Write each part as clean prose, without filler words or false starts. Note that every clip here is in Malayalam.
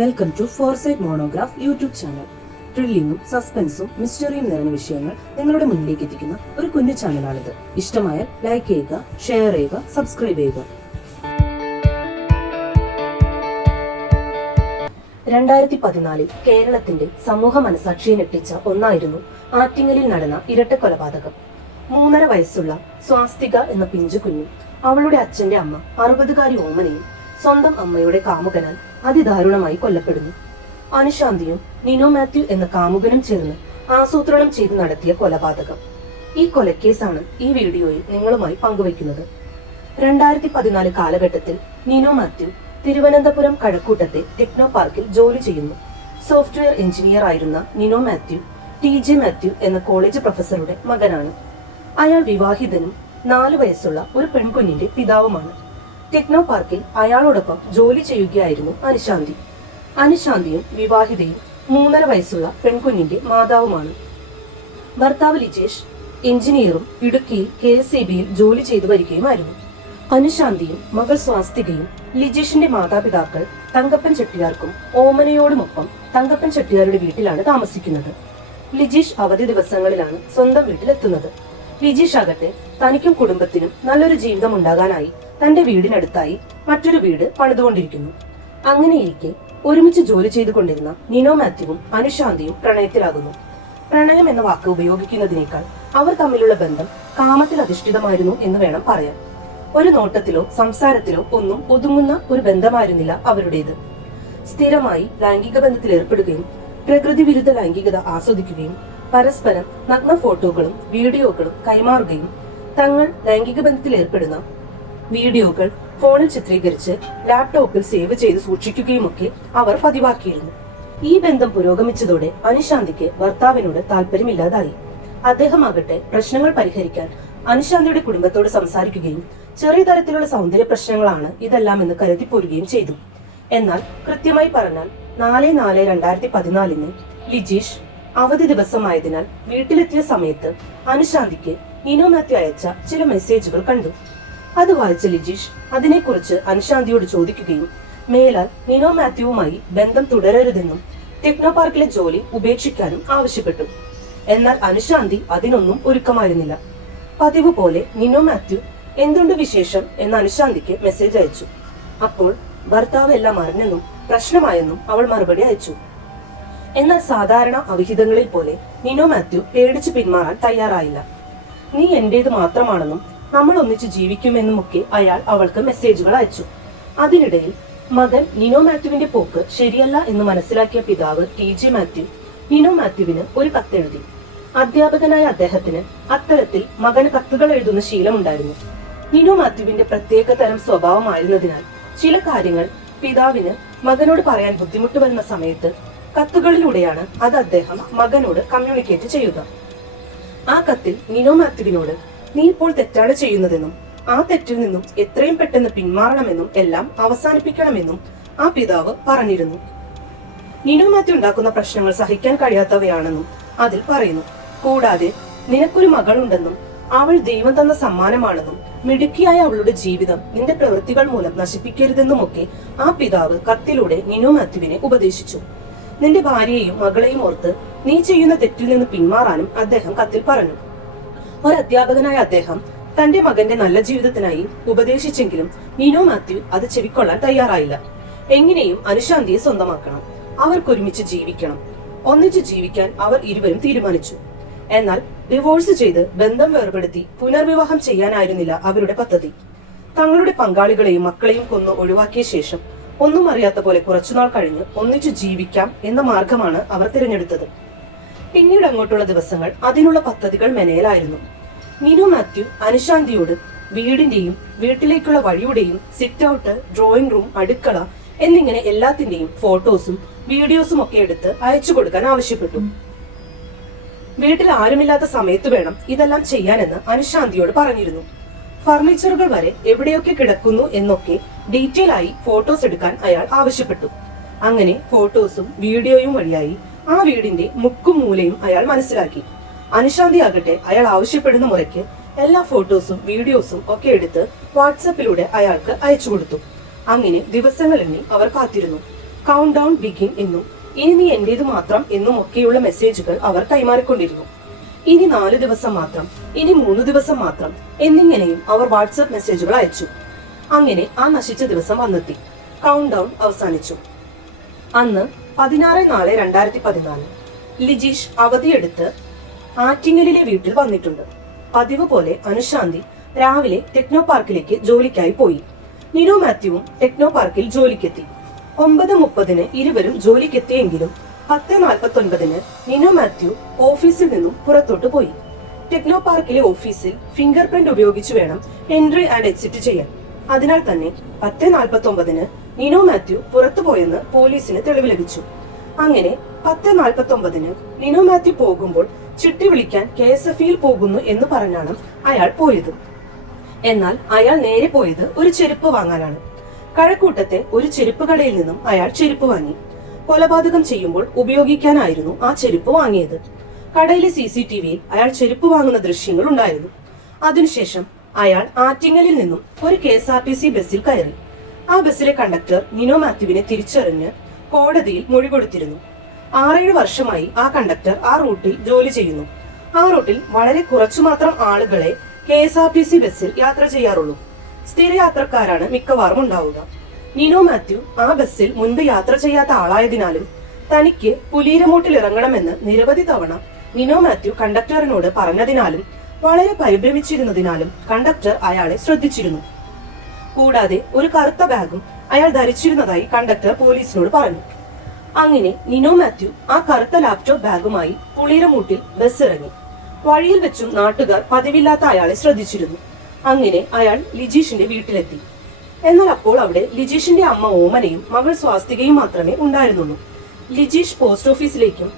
Welcome to Foresight Monograph YouTube channel. ത്രില്ലിങ്ങും സസ്പെൻസും മിസ്റ്ററിയും നിറഞ്ഞ വിഷയങ്ങൾ നിങ്ങളുടെ മുന്നിലേക്ക് എത്തിക്കുന്ന ഒരു കുഞ്ഞു ചാനലാണിത്. ഇഷ്ടമായാൽ ലൈക്ക് ചെയ്യുക, ഷെയർ ചെയ്യുക, സബ്സ്ക്രൈബ് ചെയ്യുക. 2014 കേരളത്തിന്റെ സമൂഹ മനസാക്ഷിയെ ഞെട്ടിച്ച ഒന്നായിരുന്നു ആറ്റിങ്ങലിൽ നടന്ന ഇരട്ട കൊലപാതകം. 3.5 വയസ്സുള്ള സ്വാസ്തിക എന്ന പിഞ്ചു കുഞ്ഞും അവളുടെ അച്ഛന്റെ അമ്മ 60കാരി ഓമനയും സ്വന്തം അമ്മയുടെ കാമുകനാൽ അതിദാരുണമായി കൊല്ലപ്പെടുന്നു. അനുശാന്തിയും നിനോ മാത്യു എന്ന കാമുകനും ചേർന്ന് ആസൂത്രണം ചെയ്ത് നടത്തിയ കൊലപാതകം. ഈ കൊലക്കേസാണ് ഈ വീഡിയോയിൽ നിങ്ങളുമായി പങ്കുവയ്ക്കുന്നത്. 2014 കാലഘട്ടത്തിൽ നിനോ മാത്യു തിരുവനന്തപുരം കഴക്കൂട്ടത്തെ ടെക്നോ പാർക്കിൽ ജോലി ചെയ്യുന്നു. സോഫ്റ്റ്വെയർ എഞ്ചിനീയർ ആയിരുന്ന നിനോ മാത്യു TJ മാത്യു എന്ന കോളേജ് പ്രൊഫസറുടെ മകനാണ്. അയാൾ വിവാഹിതനും 4 വയസ്സുള്ള ഒരു പെൺകുഞ്ഞിന്റെ പിതാവുമാണ്. ടെക്നോ പാർക്കിൽ അയാളോടൊപ്പം ജോലി ചെയ്യുകയായിരുന്നു അനുശാന്തി. അനുശാന്തിയും വിവാഹിതയും 3.5 വയസ്സുള്ള പെൺകുഞ്ഞിന്റെ മാതാവുമാണ്. ഭർത്താവ് ലിജേഷ് എഞ്ചിനീയറും ഇടുക്കിയിൽ KSEBയിൽ ജോലി ചെയ്തു വരികയുമായിരുന്നു. അനുശാന്തിയും മകൾ സ്വാസ്തികയും ലിജേഷിന്റെ മാതാപിതാക്കൾ തങ്കപ്പൻ ചെട്ടിയാർക്കും ഓമനയോടുമൊപ്പം തങ്കപ്പൻ ചെട്ടിയാരുടെ വീട്ടിലാണ് താമസിക്കുന്നത്. ലിജീഷ് അവധി ദിവസങ്ങളിലാണ് സ്വന്തം വീട്ടിലെത്തുന്നത്. ലിജീഷ് ആകട്ടെ തനിക്കും കുടുംബത്തിനും നല്ലൊരു ജീവിതം ഉണ്ടാകാനായി തന്റെ വീടിനടുത്തായി മറ്റൊരു വീട് പണിതുകൊണ്ടിരിക്കുന്നു. അങ്ങനെയിരിക്കെ ഒരുമിച്ച് ജോലി ചെയ്തുകൊണ്ടിരുന്ന നിനോ മാത്യുവും അനുശാന്തിയും പ്രണയത്തിലാകുന്നു. പ്രണയം എന്ന വാക്ക് ഉപയോഗിക്കുന്നതിനേക്കാൾ അവർ തമ്മിലുള്ള ബന്ധം കാമത്തിൽ അധിഷ്ഠിതമായിരുന്നു എന്ന് വേണം പറയാൻ. ഒരു നോട്ടത്തിലോ സംസാരത്തിലോ ഒന്നും ഒതുങ്ങുന്ന ഒരു ബന്ധമായിരുന്നില്ല അവരുടേത്. സ്ഥിരമായി ലൈംഗിക ബന്ധത്തിൽ ഏർപ്പെടുകയും പ്രകൃതി വിരുദ്ധ ലൈംഗികത ആസ്വദിക്കുകയും പരസ്പരം നഗ്ന ഫോട്ടോകളും വീഡിയോകളും കൈമാറുകയും തങ്ങൾ ലൈംഗിക ബന്ധത്തിൽ ഏർപ്പെടുന്ന വീഡിയോകൾ ഫോണിൽ ചിത്രീകരിച്ച് ലാപ്ടോപ്പിൽ സേവ് ചെയ്ത് സൂക്ഷിക്കുകയുമൊക്കെ അവർ പതിവാക്കിയിരുന്നു. ഈ ബന്ധം പുരോഗമിച്ചതോടെ അനുശാന്തിക്ക് ഭർത്താവിനോട് താല്പര്യമില്ലാതായി. അദ്ദേഹമാകട്ടെ പ്രശ്നങ്ങൾ പരിഹരിക്കാൻ അനുശാന്തിയുടെ കുടുംബത്തോട് സംസാരിക്കുകയും ചെറിയ തരത്തിലുള്ള സൗന്ദര്യ പ്രശ്നങ്ങളാണ് ഇതെല്ലാം എന്ന് കരുതിപ്പോരുകയും ചെയ്തു. എന്നാൽ കൃത്യമായി പറഞ്ഞാൽ 4/4/2014 ലിജീഷ് അവധി ദിവസമായതിനാൽ വീട്ടിലെത്തിയ സമയത്ത് അനുശാന്തിക്ക് നിനോ മാത്യു അയച്ച ചില മെസ്സേജുകൾ കണ്ടു. അത് വായിച്ച ലിജീഷ് അതിനെക്കുറിച്ച് അനുശാന്തിയോട് ചോദിക്കുകയും മേലാൽ നിനോ മാത്യുവുമായി ബന്ധം തുടരരുതെന്നും ടെക്നോ പാർക്കിലെ ജോലി ഉപേക്ഷിക്കാനും ആവശ്യപ്പെട്ടു. എന്നാൽ അനുശാന്തി അതിനൊന്നും ഒരുക്കമായിരുന്നില്ല. പതിവ് പോലെ നിനോ മാത്യു എന്തുണ്ട് വിശേഷം എന്ന് അനുശാന്തിക്ക് മെസ്സേജ് അയച്ചു. അപ്പോൾ ഭർത്താവ് എല്ലാം അറിഞ്ഞെന്നും പ്രശ്നമായെന്നും അവൾ മറുപടി അയച്ചു. എന്നാൽ സാധാരണ അവിഹിതങ്ങളിൽ പോലെ നിനോ മാത്യു പേടിച്ച് പിന്മാറാൻ തയ്യാറായില്ല. നീ എന്റേത് മാത്രമാണെന്നും നമ്മൾ ഒന്നിച്ച് ജീവിക്കുമെന്നുമൊക്കെ അയാൾ അവൾക്ക് മെസ്സേജുകൾ അയച്ചു. അതിനിടയിൽ മകൻ നിനോ മാത്യുവിന്റെ പോക്ക് ശരിയല്ല എന്ന് മനസ്സിലാക്കിയ പിതാവ് TJ മാത്യു നിനോ മാത്യുവിന് ഒരു കത്തെഴുതി. അധ്യാപകനായ അദ്ദേഹത്തിന് അത്തരത്തിൽ മകന് കത്തുകൾ എഴുതുന്ന ശീലമുണ്ടായിരുന്നു. നിനോ മാത്യുവിന്റെ പ്രത്യേക തരം സ്വഭാവമായിരുന്നതിനാൽ ചില കാര്യങ്ങൾ പിതാവിന് മകനോട് പറയാൻ ബുദ്ധിമുട്ട് വരുന്ന സമയത്ത് കത്തുകളിലൂടെയാണ് അത് അദ്ദേഹം മകനോട് കമ്മ്യൂണിക്കേറ്റ് ചെയ്യുക. ആ കത്തിൽ നിനോ മാത്യുവിനോട് നീ ഇപ്പോൾ തെറ്റാണ് ചെയ്യുന്നതെന്നും ആ തെറ്റിൽ നിന്നും എത്രയും പെട്ടെന്ന് പിന്മാറണമെന്നും എല്ലാം അവസാനിപ്പിക്കണമെന്നും ആ പിതാവ് പറഞ്ഞിരുന്നു. നിനോ മാത്യു ഉണ്ടാക്കുന്ന പ്രശ്നങ്ങൾ സഹിക്കാൻ കഴിയാത്തവയാണെന്നും അതിൽ പറയുന്നു. കൂടാതെ നിനക്കൊരു മകളുണ്ടെന്നും അവൾ ദൈവം തന്ന സമ്മാനമാണെന്നും മിടുക്കിയായ അവളുടെ ജീവിതം നിന്റെ പ്രവൃത്തികൾ മൂലം നശിപ്പിക്കരുതെന്നുമൊക്കെ ആ പിതാവ് കത്തിലൂടെ നിനോ മാത്യുവിനെ ഉപദേശിച്ചു. നിന്റെ ഭാര്യയെയും മകളെയും ഓർത്ത് നീ ചെയ്യുന്ന തെറ്റിൽ നിന്ന് പിന്മാറാനും അദ്ദേഹം കത്തിൽ പറഞ്ഞു. ഒരു അധ്യാപകനായ അദ്ദേഹം തന്റെ മകന്റെ നല്ല ജീവിതത്തിനായി ഉപദേശിച്ചെങ്കിലും നിനോ മാത്യു അത് ചെവിക്കൊള്ളാൻ തയ്യാറായില്ല. എങ്ങനെയും അനുശാന്തിയെ സ്വന്തമാക്കണം, അവർക്കൊരുമിച്ച് ജീവിക്കണം. ഒന്നിച്ച് ജീവിക്കാൻ അവർ ഇരുവരും തീരുമാനിച്ചു. എന്നാൽ ഡിവോഴ്സ് ചെയ്ത് ബന്ധം വേർപെടുത്തി പുനർവിവാഹം ചെയ്യാനായിരുന്നില്ല അവരുടെ പദ്ധതി. തങ്ങളുടെ പങ്കാളികളെയും മക്കളെയും കൊന്നു ഒഴിവാക്കിയ ശേഷം ഒന്നും അറിയാത്ത പോലെ കുറച്ചുനാൾ കഴിഞ്ഞ് ഒന്നിച്ചു ജീവിക്കാം എന്ന മാർഗമാണ് അവർ തിരഞ്ഞെടുത്തത്. പിന്നീട് അങ്ങോട്ടുള്ള ദിവസങ്ങൾ അതിനുള്ള പദ്ധതികൾ മെനയിലായിരുന്നു. നിനോ മാത്യു അനുശാന്തിയോട് വീടിന്റെയും വീട്ടിലേക്കുള്ള വഴിയുടെയും സിറ്റ് ഔട്ട്, ഡ്രോയിങ് റൂം, അടുക്കള എന്നിങ്ങനെ എല്ലാത്തിന്റെയും ഫോട്ടോസും വീഡിയോസും ഒക്കെ എടുത്ത് അയച്ചു കൊടുക്കാൻ ആവശ്യപ്പെട്ടു. വീട്ടിൽ ആരുമില്ലാത്ത സമയത്ത് വേണം ഇതെല്ലാം ചെയ്യാനെന്ന് അനുശാന്തിയോട് പറഞ്ഞിരുന്നു. ഫർണിച്ചറുകൾ വരെ എവിടെയൊക്കെ കിടക്കുന്നു എന്നൊക്കെ ഡീറ്റെയിൽ ആയി ഫോട്ടോസ് എടുക്കാൻ അയാൾ ആവശ്യപ്പെട്ടു. അങ്ങനെ ഫോട്ടോസും വീഡിയോയും വഴിയായി ആ വീടിന്റെ മുക്കും മൂലയും അയാൾ മനസ്സിലാക്കി. അനുശാന്തി ആകട്ടെ അയാൾ ആവശ്യപ്പെടുന്ന മുറയ്ക്ക് എല്ലാ ഫോട്ടോസും വീഡിയോസും ഒക്കെ എടുത്ത് വാട്സാപ്പിലൂടെ അയാൾക്ക് അയച്ചു കൊടുത്തു. അങ്ങനെ ദിവസങ്ങൾ എണ്ണി അവർ കാത്തിരുന്നു. കൗണ്ട് ഡൗൺ ബിഗിൻ എന്നും ഇനി നീ എന്റേത് മാത്രം എന്നും ഒക്കെയുള്ള മെസ്സേജുകൾ അവർ കൈമാറിക്കൊണ്ടിരുന്നു. ഇനി 4 ദിവസം മാത്രം, ഇനി 3 ദിവസം മാത്രം എന്നിങ്ങനെയും അവർ വാട്സ്ആപ്പ് മെസ്സേജുകൾ അയച്ചു. അങ്ങനെ ആ നശിച്ച ദിവസം വന്നെത്തി. കൗണ്ട് ഡൗൺ അവസാനിച്ചു. അന്ന് 16/4/2014 ലിജീഷ് അവധിയെടുത്ത് ആറ്റിങ്ങലിലെ വീട്ടിൽ വന്നിട്ടുണ്ട്. പതിവ് പോലെ അനുശാന്തി രാവിലെ ടെക്നോ പാർക്കിലേക്ക് ജോലിക്കായി പോയി. നിനു മാത്യുവും ടെക്നോ പാർക്കിൽ ജോലിക്കെത്തി. 9:30 ഇരുവരും ജോലിക്കെത്തിയെങ്കിലും 10:49 നിനു മാത്യു ഓഫീസിൽ നിന്നും പുറത്തോട്ട് പോയി. ടെക്നോ പാർക്കിലെ ഓഫീസിൽ ഫിംഗർ പ്രിന്റ് ഉപയോഗിച്ച് വേണം എൻട്രി ആൻഡ് എക്സിറ്റ് ചെയ്യാൻ. അതിനാൽ തന്നെ 10:49 നിനു മാത്യു പുറത്തു പോയെന്ന് പോലീസിന് തെളിവ് ലഭിച്ചു. അങ്ങനെ 10:49 നിനു മാത്യു പോകുമ്പോൾ ചിട്ടി വിളിക്കാൻ KSFയിൽ പോകുന്നു എന്ന് പറഞ്ഞാണ് അയാൾ പോയത്. എന്നാൽ അയാൾ നേരെ പോയത് ഒരു ചെരുപ്പ് വാങ്ങാനാണ്. കഴക്കൂട്ടത്തെ ഒരു ചെരുപ്പ് കടയിൽ നിന്നും അയാൾ ചെരുപ്പ് വാങ്ങി. കൊലപാതകം ചെയ്യുമ്പോൾ ഉപയോഗിക്കാനായിരുന്നു ആ ചെരുപ്പ് വാങ്ങിയത്. കടയിലെ CCTVയിൽ അയാൾ ചെരുപ്പ് വാങ്ങുന്ന ദൃശ്യങ്ങൾ ഉണ്ടായിരുന്നു. അതിനുശേഷം അയാൾ ആറ്റിങ്ങലിൽ നിന്നും ഒരു KSRTC ബസ്സിൽ കയറി. ആ ബസ്സിലെ കണ്ടക്ടർ നിനു മാത്യുവിനെ തിരിച്ചറിഞ്ഞ് കോടതിയിൽ മൊഴി കൊടുത്തിരുന്നു. 6-7 വർഷമായി ആ കണ്ടക്ടർ ആ റൂട്ടിൽ ജോലി ചെയ്യുന്നു. ആ റൂട്ടിൽ വളരെ കുറച്ചു മാത്രം ആളുകളെ KSRTC ബസ്സിൽ യാത്ര ചെയ്യാറുള്ളൂ. സ്ഥിര യാത്രക്കാരാണ് മിക്കവാറും ഉണ്ടാവുക. നിനു മാത്യു ആ ബസ്സിൽ മുൻപ് യാത്ര ചെയ്യാത്ത ആളായതിനാലും തനിക്ക് പുലീരമൂട്ടിൽ ഇറങ്ങണമെന്ന് നിരവധി തവണ നിനു മാത്യു കണ്ടക്ടറിനോട് പറഞ്ഞതിനാലും വളരെ പരിഭ്രമിച്ചിരുന്നതിനാലും കണ്ടക്ടർ അയാളെ ശ്രദ്ധിച്ചിരുന്നു. കൂടാതെ ഒരു കറുത്ത ബാഗും അയാൾ ധരിച്ചിരുന്നതായി കണ്ടക്ടർ പോലീസിനോട് പറഞ്ഞു. അങ്ങനെ നിനു മാത്യു ആ കറുത്ത ലാപ്ടോപ്പ് ബാഗുമായി പുളിരമൂട്ടിൽ ബസ് ഇറങ്ങി. വഴിയിൽ വെച്ചും നാട്ടുകാർ പതിവില്ലാത്ത അയാളെ ശ്രദ്ധിച്ചിരുന്നു. അങ്ങനെ അയാൾ ലിജീഷിന്റെ വീട്ടിലെത്തി. എന്നാൽ അപ്പോൾ അവിടെ ലിജീഷിന്റെ അമ്മ ഓമനയും മകൾ സ്വാസ്തികയും മാത്രമേ ഉണ്ടായിരുന്നുള്ളൂ. ലിജീഷ് പോസ്റ്റ് ഓഫീസിലേക്കും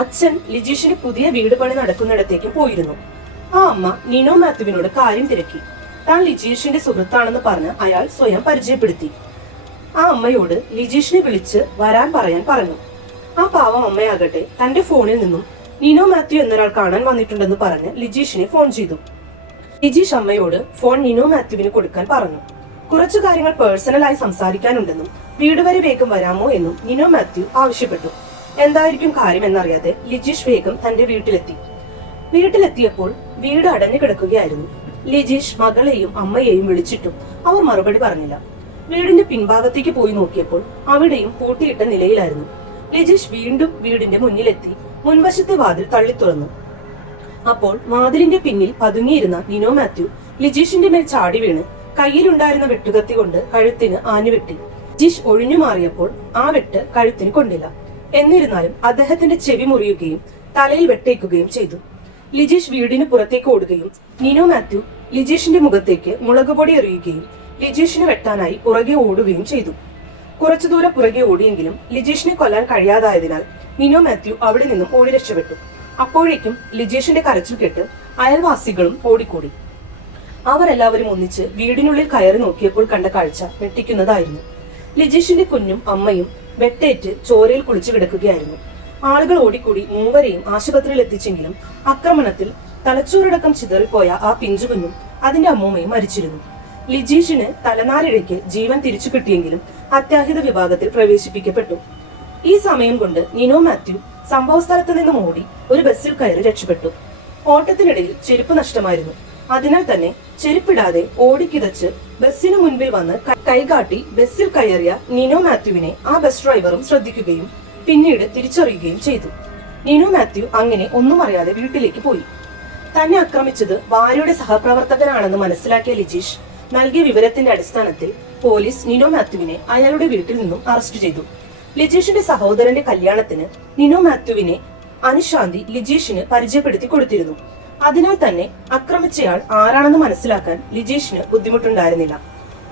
അച്ഛൻ ലിജീഷിന് പുതിയ വീട് പണി നടക്കുന്നിടത്തേക്കും പോയിരുന്നു. ആ അമ്മ നിനു മാത്യുവിനോട് കാര്യം തിരക്കി. താൻ ലിജീഷിന്റെ സുഹൃത്താണെന്ന് പറഞ്ഞ് അയാൾ സ്വയം പരിചയപ്പെടുത്തി. ആ അമ്മയോട് ലിജീഷിനെ വിളിച്ച് വരാൻ പറയാൻ പറഞ്ഞു. ആ പാവം അമ്മയാകട്ടെ തന്റെ ഫോണിൽ നിന്നും നിനു മാത്യു എന്നൊരാൾ കാണാൻ വന്നിട്ടുണ്ടെന്ന് പറഞ്ഞ് ലിജീഷിനെ ഫോൺ ചെയ്തു. ലിജീഷ് അമ്മയോട് ഫോൺ നിനു മാത്യുവിന് കൊടുക്കാൻ പറഞ്ഞു. കുറച്ചു കാര്യങ്ങൾ പേഴ്സണലായി സംസാരിക്കാനുണ്ടെന്നും വീട് വരെ വേഗം വരാമോ എന്നും നിനു മാത്യു ആവശ്യപ്പെട്ടു. എന്തായിരിക്കും കാര്യം എന്നറിയാതെ ലിജീഷ് വേഗം തന്റെ വീട്ടിലെത്തി. വീട്ടിലെത്തിയപ്പോൾ വീട് അടഞ്ഞു കിടക്കുകയായിരുന്നു. ലിജീഷ് മകളെയും അമ്മയെയും വിളിച്ചിട്ടും അവർ മറുപടി പറഞ്ഞില്ല. വീടിന്റെ പിൻഭാഗത്തേക്ക് പോയി നോക്കിയപ്പോൾ അവിടെയും പൂട്ടിയിട്ട നിലയിലായിരുന്നു. ലിജീഷ് വീണ്ടും വീടിന്റെ മുന്നിലെത്തി മുൻവശത്തെ വാതിൽ തള്ളി തുറന്നു. അപ്പോൾ വാതിലിന്റെ പിന്നിൽ പതുങ്ങിയിരുന്ന നിനു മാത്യു ലിജീഷിന്റെ മേൽ ചാടി വീണ് കയ്യിലുണ്ടായിരുന്ന വെട്ടുകത്തി കൊണ്ട് കഴുത്തിന് ആഞ്ഞുവെട്ടി. ലിജീഷ് ഒഴിഞ്ഞു മാറിയപ്പോൾ ആ വെട്ട് കഴുത്തിന് കൊണ്ടില്ല. എന്നിരുന്നാലും അദ്ദേഹത്തിന്റെ ചെവി മുറിയുകയും തലയിൽ വെട്ടേക്കുകയും ചെയ്തു. ലിജീഷ് വീടിന് പുറത്തേക്ക് ഓടുകയും നിനു മാത്യു ലിജീഷിന്റെ മുഖത്തേക്ക് മുളകുപൊടി എറിയുകയും ലിജീഷിനെ വെട്ടാനായി പുറകെ ഓടുകയും ചെയ്തു. കുറച്ചു ദൂരം പുറകെ ഓടിയെങ്കിലും ലിജീഷിനെ കൊല്ലാൻ കഴിയാതായതിനാൽ നിനു മാത്യു അവിടെ നിന്നും ഓടി രക്ഷപ്പെട്ടു. അപ്പോഴേക്കും ലിജീഷിന്റെ കരച്ചിൽ കേട്ട് അയൽവാസികളും ഓടിക്കൂടി. അവരെല്ലാവരും ഒന്നിച്ച് വീടിനുള്ളിൽ കയറി നോക്കിയപ്പോൾ കണ്ട കാഴ്ച വെട്ടിക്കുന്നതായിരുന്നു. ലിജീഷിന്റെ കുഞ്ഞും അമ്മയും വെട്ടേറ്റ് ചോരയിൽ കുളിച്ചു കിടക്കുകയായിരുന്നു. ആളുകൾ ഓടിക്കൂടി മൂവരെയും ആശുപത്രിയിൽ എത്തിച്ചെങ്കിലും ആക്രമണത്തിൽ തലച്ചോറടക്കം ചിതറിപ്പോയ ആ പിഞ്ചുകുഞ്ഞും അതിന്റെ അമ്മൂമ്മയും മരിച്ചിരുന്നു. ലിജീഷിന് തലനാരിഴയ്ക്ക് ജീവൻ തിരിച്ചു കിട്ടിയെങ്കിലും അത്യാഹിത വിഭാഗത്തിൽ പ്രവേശിപ്പിക്കപ്പെട്ടു. ഈ സമയം കൊണ്ട് നിനു മാത്യു സംഭവ സ്ഥലത്ത് നിന്നും ഓടി ഒരു ബസ്സിൽ കയറി രക്ഷപ്പെട്ടു. ഓട്ടത്തിനിടയിൽ ചെരുപ്പ് നഷ്ടമായിരുന്നു. അതിനാൽ തന്നെ ചെരുപ്പിടാതെ ഓടിക്കിതച്ച് ബസ്സിന് മുൻപിൽ വന്ന് കൈകാട്ടി ബസ്സിൽ കയറിയ നിനു മാത്യുവിനെ ആ ബസ് ഡ്രൈവറും ശ്രദ്ധിക്കുകയും പിന്നീട് തിരിച്ചറിയുകയും ചെയ്തു. നിനു മാത്യു അങ്ങനെ ഒന്നും അറിയാതെ വീട്ടിലേക്ക് പോയി. തന്നെ ആക്രമിച്ചത് ഭാര്യയുടെ സഹപ്രവർത്തകനാണെന്ന് മനസ്സിലാക്കിയ ലിജീഷ് നൽകിയ വിവരത്തിന്റെ അടിസ്ഥാനത്തിൽ പോലീസ് നിനു മാത്യുവിനെ അയാളുടെ വീട്ടിൽ നിന്നും അറസ്റ്റ് ചെയ്തു. ലിജീഷിന്റെ സഹോദരന്റെ കല്യാണത്തിന് നിനു മാത്യുവിനെ അനുശാന്തി ലിജീഷിന് പരിചയപ്പെടുത്തി കൊടുത്തിരുന്നു. അതിനാൽ തന്നെ ആക്രമിച്ചയാൾ ആരാണെന്ന് മനസ്സിലാക്കാൻ ലിജീഷിന് ബുദ്ധിമുട്ടുണ്ടായിരുന്നില്ല.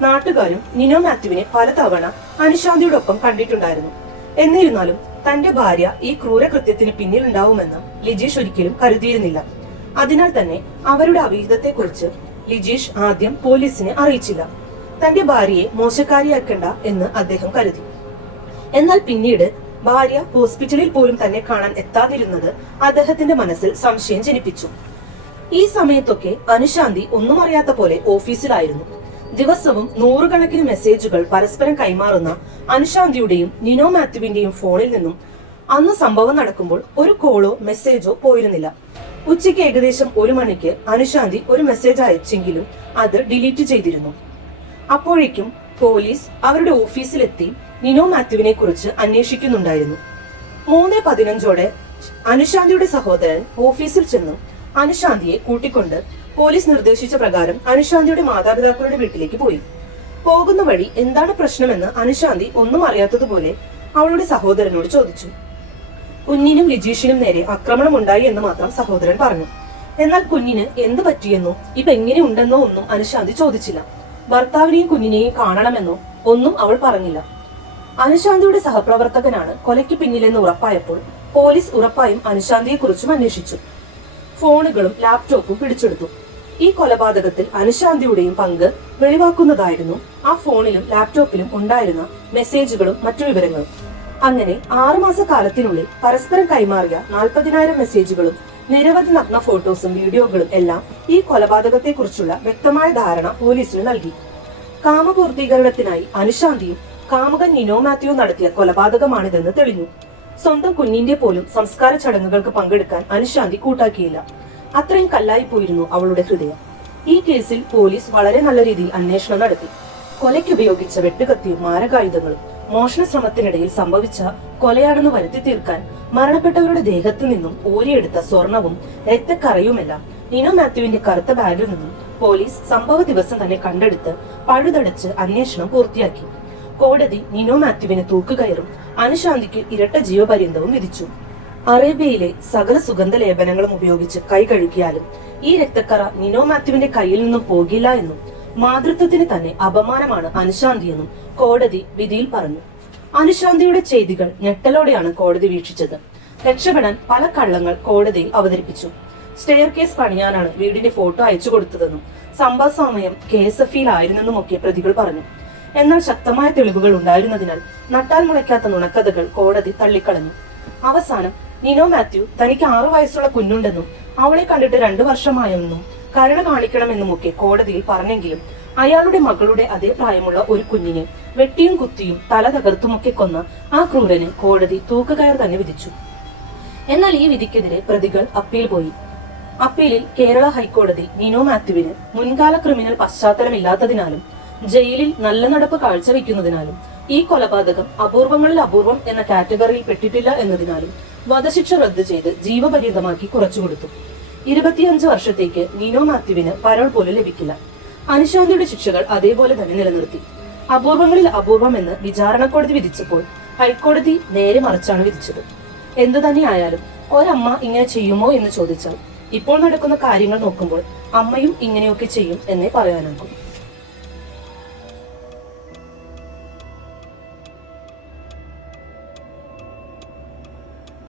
നാട്ടുകാരും നിനു മാത്യുവിനെ പലതവണ അനുശാന്തിയോടൊപ്പം കണ്ടിട്ടുണ്ടായിരുന്നു. എന്നിരുന്നാലും തന്റെ ഭാര്യ ഈ ക്രൂരകൃത്യത്തിന് പിന്നിലുണ്ടാവുമെന്ന് ലിജീഷ് ഒരിക്കലും കരുതിയിരുന്നില്ല. അതിനാൽ തന്നെ അവരുടെ അവിഹിതത്തെക്കുറിച്ച് ലിജീഷ് ആദ്യം പോലീസിനെ അറിയിച്ചില്ല. തന്റെ ഭാര്യയെ മോശക്കാരിയാക്കണ്ട എന്ന് അദ്ദേഹം കരുതി. എന്നാൽ പിന്നീട് ഭാര്യ ഹോസ്പിറ്റലിൽ പോലും തന്നെ കാണാൻ എത്താതിരുന്നത് അദ്ദേഹത്തിന്റെ മനസ്സിൽ സംശയം ജനിപ്പിച്ചു. ഈ സമയത്തൊക്കെ അനുശാന്തി ഒന്നും അറിയാത്ത പോലെ ഓഫീസിലായിരുന്നു. ദിവസവും നൂറുകണക്കിന് മെസ്സേജുകൾ പരസ്പരം കൈമാറുന്ന അനുശാന്തിയുടെയും നിനോ മാത്യുവിന്റെയും ഫോണിൽ നിന്നും അന്ന് സംഭവം നടക്കുമ്പോൾ ഒരു കോളോ മെസ്സേജോ പോയിരുന്നില്ല. ഉച്ചയ്ക്ക് ഏകദേശം 1 മണിക്ക് അനുശാന്തി ഒരു മെസ്സേജ് അയച്ചെങ്കിലും അത് ഡിലീറ്റ് ചെയ്തിരുന്നു. അപ്പോഴേക്കും പോലീസ് അവരുടെ ഓഫീസിലെത്തി നിനോ മാത്യുവിനെ കുറിച്ച് അന്വേഷിക്കുന്നുണ്ടായിരുന്നു. 3:15 അനുശാന്തിയുടെ സഹോദരൻ ഓഫീസിൽ ചെന്നു അനുശാന്തിയെ കൂട്ടിക്കൊണ്ട് പോലീസ് നിർദ്ദേശിച്ച പ്രകാരം അനുശാന്തിയുടെ മാതാപിതാക്കളുടെ വീട്ടിലേക്ക് പോയി. പോകുന്ന വഴി എന്താണ് പ്രശ്നമെന്ന് അനുശാന്തി ഒന്നും അറിയാത്തതുപോലെ അവളുടെ സഹോദരനോട് ചോദിച്ചു. കുഞ്ഞിനും ലിജീഷിനും നേരെ ആക്രമണം ഉണ്ടായി എന്ന് മാത്രം സഹോദരൻ പറഞ്ഞു. എന്നാൽ കുഞ്ഞിന് എന്ത് പറ്റിയെന്നോ ഇപ്പൊ എങ്ങനെ ഉണ്ടെന്നോ ഒന്നും അനുശാന്തി ചോദിച്ചില്ല. ഭർത്താവിനെയും കുഞ്ഞിനെയും കാണണമെന്നോ ഒന്നും അവൾ പറഞ്ഞില്ല. അനുശാന്തിയുടെ സഹപ്രവർത്തകനാണ് കൊലയ്ക്ക് പിന്നിലെന്ന് ഉറപ്പായപ്പോൾ പോലീസ് ഉറപ്പായും അനുശാന്തിയെ കുറിച്ചും അന്വേഷിച്ചു. ഫോണുകളും ലാപ്ടോപ്പും പിടിച്ചെടുത്തു. ഈ കൊലപാതകത്തിൽ അനുശാന്തിയുടെയും പങ്ക് വെളിവാക്കുന്നതായിരുന്നു ആ ഫോണിലും ലാപ്ടോപ്പിലും ഉണ്ടായിരുന്ന മെസ്സേജുകളും മറ്റു വിവരങ്ങളും. അങ്ങനെ 6 മാസക്കാലത്തിനുള്ളിൽ പരസ്പരം കൈമാറിയ 40,000 മെസ്സേജുകളും നിരവധി നഗ്ന ഫോട്ടോസും വീഡിയോകളും എല്ലാം ഈ കൊലപാതകത്തെ കുറിച്ചുള്ള വ്യക്തമായ ധാരണ പോലീസിന് നൽകി. കാമപൂർത്തീകരണത്തിനായി അനുശാന്തിയും കാമുകൻ നിനോ മാത്യു നടത്തിയ കൊലപാതകമാണിതെന്ന് തെളിഞ്ഞു. സ്വന്തം കുഞ്ഞിന്റെ പോലും സംസ്കാര ചടങ്ങുകൾക്ക് പങ്കെടുക്കാൻ അനുശാന്തി കൂട്ടാക്കിയില്ല. അത്രയും കല്ലായി പോയിരുന്നു അവളുടെ ഹൃദയം. ഈ കേസിൽ പോലീസ് വളരെ നല്ല രീതിയിൽ അന്വേഷണം നടത്തി. കൊലയ്ക്ക് ഉപയോഗിച്ച വെട്ടുകത്തിയും മാരകായുധങ്ങളും മോഷണ ശ്രമത്തിനിടയിൽ സംഭവിച്ച കൊലയാണെന്ന് വരുത്തി തീർക്കാൻ മരണപ്പെട്ടവരുടെ ദേഹത്തു നിന്നും ഊരിയെടുത്ത സ്വർണവും രക്തക്കറയുമെല്ലാം നിനോ മാത്യുവിന്റെ കറുത്ത ബാഗിൽ നിന്നും പോലീസ് സംഭവ ദിവസം തന്നെ കണ്ടെടുത്ത് പഴുതടച്ച് അന്വേഷണം പൂർത്തിയാക്കി. കോടതി നിനോ മാത്യുവിന് തൂക്കുകയറും അനുശാന്തിക്ക് ഇരട്ട ജീവപര്യന്തവും വിധിച്ചു. അറേബ്യയിലെ സകല സുഗന്ധ ലേപനങ്ങളും ഉപയോഗിച്ച് കൈ കഴുകിയാലും ഈ രക്തക്കറ നിനോ മാത്യുവിന്റെ കയ്യിൽ നിന്നും പോകില്ല എന്നും മാതൃത്വത്തിന് തന്നെ അപമാനമാണ് അനുശാന്തിയെന്നും കോടതി വിധിയിൽ പറഞ്ഞു. അനുശാന്തിയുടെ ചെയ്തികൾ ഞെട്ടലോടെയാണ് കോടതി വീക്ഷിച്ചത്. രക്ഷപ്പെടാൻ പല കള്ളങ്ങൾ കോടതിയിൽ അവതരിപ്പിച്ചു. സ്റ്റെയർ കേസ് പണിയാനാണ് വീടിന്റെ ഫോട്ടോ അയച്ചു കൊടുത്തതെന്നും സംഭവ സമയം KSF-ൽ ആയിരുന്നെന്നുമൊക്കെ പ്രതികൾ പറഞ്ഞു. എന്നാൽ ശക്തമായ തെളിവുകൾ ഉണ്ടായിരുന്നതിനാൽ നട്ടാൽ മുളയ്ക്കാത്ത നുണക്കഥകൾ കോടതി തള്ളിക്കളഞ്ഞു. അവസാനം നിനോ മാത്യു തനിക്ക് 6 വയസ്സുള്ള കുഞ്ഞുണ്ടെന്നും അവളെ കണ്ടിട്ട് 2 വർഷമായെന്നും കരുണ കാണിക്കണമെന്നുമൊക്കെ കോടതിയിൽ പറഞ്ഞെങ്കിലും അയാളുടെ മകളുടെ അതേ പ്രായമുള്ള ഒരു കുഞ്ഞിനെ വെട്ടിയും കുത്തിയും തല തകർത്തുമൊക്കെ കൊന്ന ആ ക്രൂരന് കോടതി തൂക്കുകയർ തന്നെ വിധിച്ചു. എന്നാൽ ഈ വിധിക്കെതിരെ പ്രതികൾ അപ്പീൽ പോയി. അപ്പീലിൽ കേരള ഹൈക്കോടതി നിനോ മാത്യുവിന് മുൻകാല ക്രിമിനൽ പശ്ചാത്തലമില്ലാത്തതിനാലും ജയിലിൽ നല്ല നടപ്പ് കാഴ്ചവെക്കുന്നതിനാലും ഈ കൊലപാതകം അപൂർവങ്ങളിൽ അപൂർവം എന്ന കാറ്റഗറിയിൽ പെട്ടിട്ടില്ല എന്നതിനാലും വധശിക്ഷ റദ്ദു ചെയ്ത് ജീവപര്യന്തമാക്കി കുറച്ചുകൊടുത്തു. 25 വർഷത്തേക്ക് നിനോ മാത്യുവിന് പരോൾ പോലും ലഭിക്കില്ല. അനുശാന്തിയുടെ ശിക്ഷകൾ അതേപോലെ തന്നെ നിലനിർത്തി. അപൂർവങ്ങളിൽ അപൂർവം എന്ന് വിചാരണ കോടതി വിധിച്ചപ്പോൾ ഹൈക്കോടതി നേരെ മറിച്ചാണ് വിധിച്ചത്. എന്തു തന്നെയായാലും ഒരമ്മ ഇങ്ങനെ ചെയ്യുമോ എന്ന് ചോദിച്ചാൽ ഇപ്പോൾ നടക്കുന്ന കാര്യങ്ങൾ നോക്കുമ്പോൾ അമ്മയും ഇങ്ങനെയൊക്കെ ചെയ്യും എന്നേ പറയാനാകും.